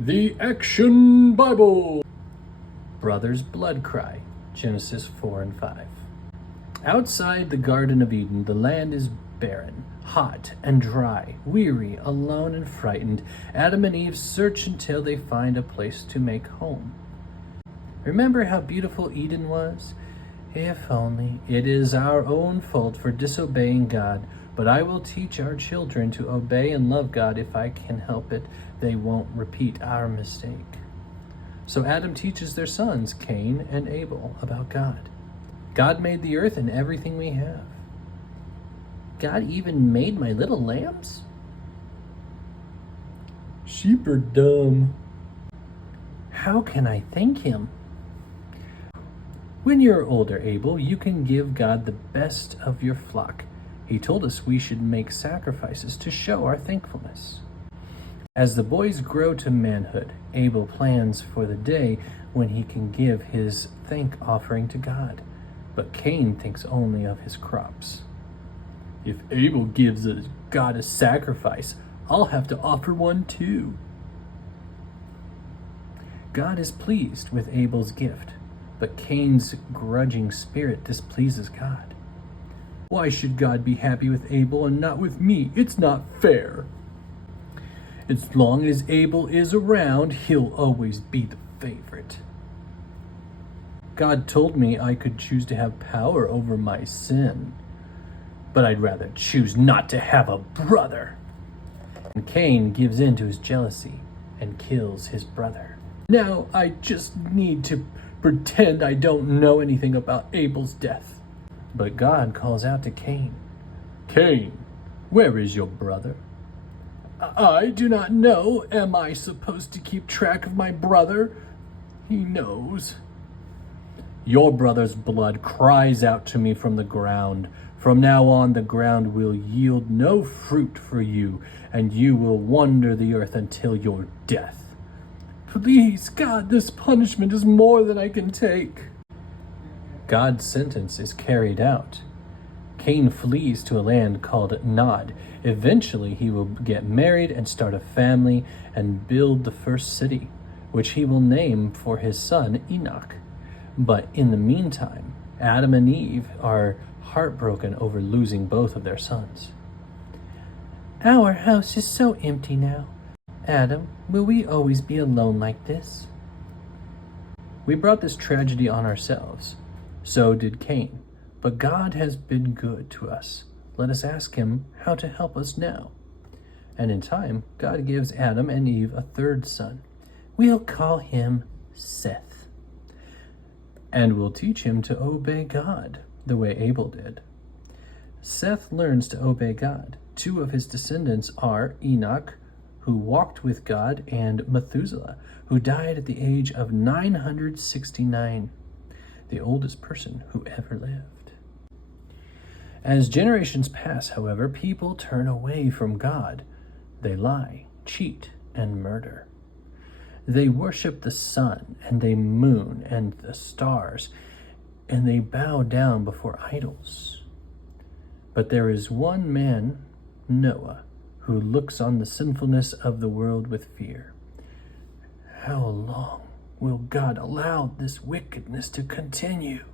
The Action Bible. Brothers' blood cry, Genesis 4 and 5. Outside the Garden of Eden, the land is barren, hot and dry. Weary, alone, and frightened, Adam and Eve search until they find a place to make home. Remember how beautiful Eden was? If only. It is our own fault for disobeying God, but I will teach our children to obey and love God if I can help it. They won't repeat our mistake. So Adam teaches their sons, Cain and Abel, about God. God made the earth and everything we have. God even made my little lambs? Sheep are dumb. How can I thank him? When you're older, Abel, you can give God the best of your flock. He told us we should make sacrifices to show our thankfulness. As the boys grow to manhood, Abel plans for the day when he can give his thank offering to God. But Cain thinks only of his crops. If Abel gives God a sacrifice, I'll have to offer one too. God is pleased with Abel's gift, but Cain's grudging spirit displeases God. Why should God be happy with Abel and not with me? It's not fair. As long as Abel is around, he'll always be the favorite. God told me I could choose to have power over my sin, but I'd rather choose not to have a brother. And Cain gives in to his jealousy and kills his brother. Now I just need to pretend I don't know anything about Abel's death. But God calls out to Cain, Cain, where is your brother? I do not know. Am I supposed to keep track of my brother? He knows. Your brother's blood cries out to me from the ground. From now on, the ground will yield no fruit for you, and you will wander the earth until your death. Please, God, this punishment is more than I can take. God's sentence is carried out. Cain flees to a land called Nod. Eventually, he will get married and start a family and build the first city, which he will name for his son Enoch. But in the meantime, Adam and Eve are heartbroken over losing both of their sons. Our house is so empty now. Adam, will we always be alone like this? We brought this tragedy on ourselves. So did Cain. But God has been good to us. Let us ask him how to help us now. And in time, God gives Adam and Eve a third son. We'll call him Seth. And we'll teach him to obey God, the way Abel did. Seth learns to obey God. Two of his descendants are Enoch, who walked with God, and Methuselah, who died at the age of 969, the oldest person who ever lived. As generations pass, however, people turn away from God. They lie, cheat, and murder. They worship the sun and the moon and the stars, and they bow down before idols. But there is one man, Noah, who looks on the sinfulness of the world with fear. How long will God allow this wickedness to continue?